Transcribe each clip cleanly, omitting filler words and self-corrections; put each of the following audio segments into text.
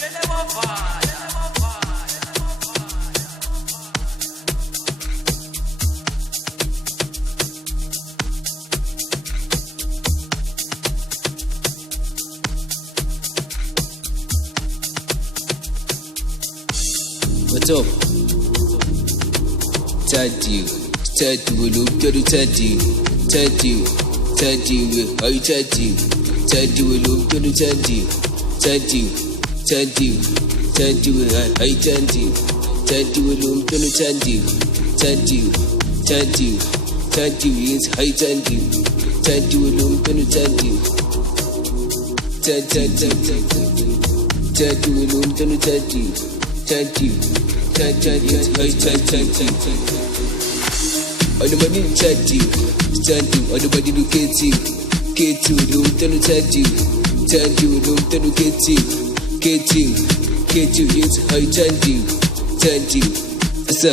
What's up? Tadi, belum jadi tadi, ay tadi belum jadi tadi, ay tadi belum jadi tadi, is ay tadi belum jadi tadi, belum jadi tadi. Tadi. Ada badi tadi, ada badi do keti, belum tentu tadi, belum tentu keti, yes, hai tadi, asa.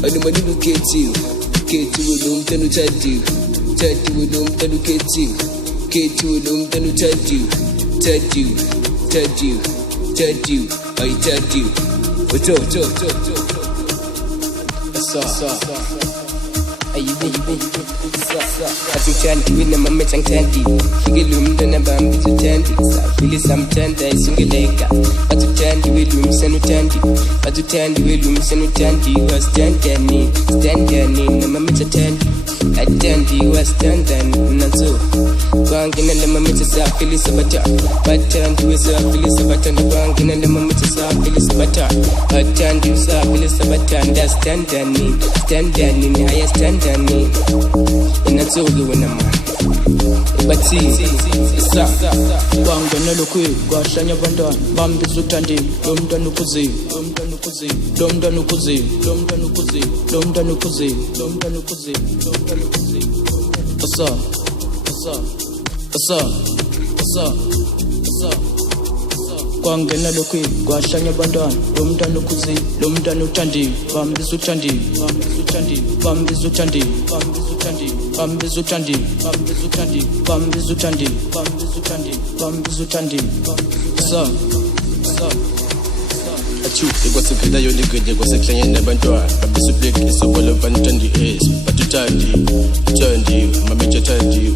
Ada badi do keti, belum tentu tadi, belum tentu keti, belum tentu tadi, I tell you, what's up? Atu chanti wina mame chang chanti Figilum dana bambi tu chanti Safili sam chanta isungeleka Atu chanti wilum senu chanti Atu chanti wilum senu chanti Was chantani, na mame cha chanti Chanti was chantani, nanso Kwangina le mame cha safili sabata Chanti wa safili sabata Na kwangina le mame cha safili sabata Chanti wa safili sabata Nda standani, ni haya standani Inatsoge wena man Ibati Isa Kwangena lokwe Kwashanya bandana Bambizu tandi Lomdanu kuzi Asa Kwangena lokwe Kwashanya bandana Lomdanu tandi Bambizu tandi Asa Achu, ikwasiphinda yona igwede kwaseklanye nabantwana babisupleki isobolo vanitandi es batutandi mameja tandi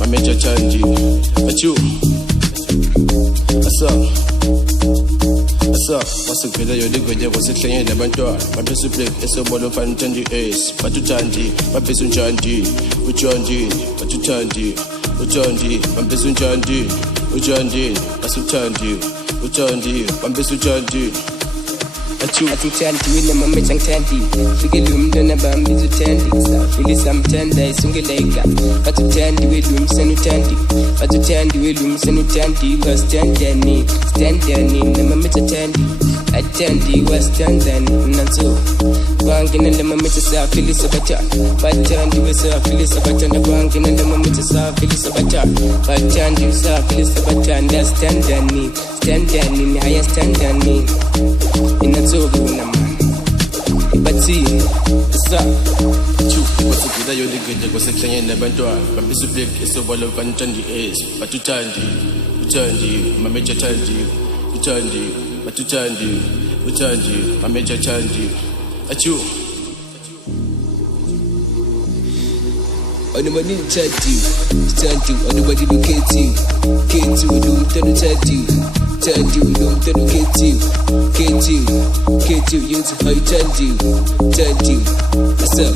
mameja tandi achu asa waseklanye yona igwede kwaseklanye nabantwana babisupleki isobolo vanitandi es batutandi babisunjandi batutandi babisunjandi Uchandi, bambis uchandi. Atu chanti wina mame chang chanti Figilum dana bambi tu chanti Safili sam chanda isungeleka Atu chanti wilum senu chanti Was standani, na mame cha chanti Chanti was standani, nanso Kwangina le mame cha safili sabata Chanti wa safili sabata Na kwangina le mame cha safili sabata Chanti wa safili sabata Nda standani, ni haya standani Inatsoge wena man Ibati Isa Chu, ikwasiphinda yona igwede kwaseklanye nabantwana babisupleki isobolo vanitandi es batutandi mameja tandi batutandi mameja tandi achu Ada badi tadi, ada badi do keti, belum tentu tadi, belum tentu keti, yes, hai tadi, asa.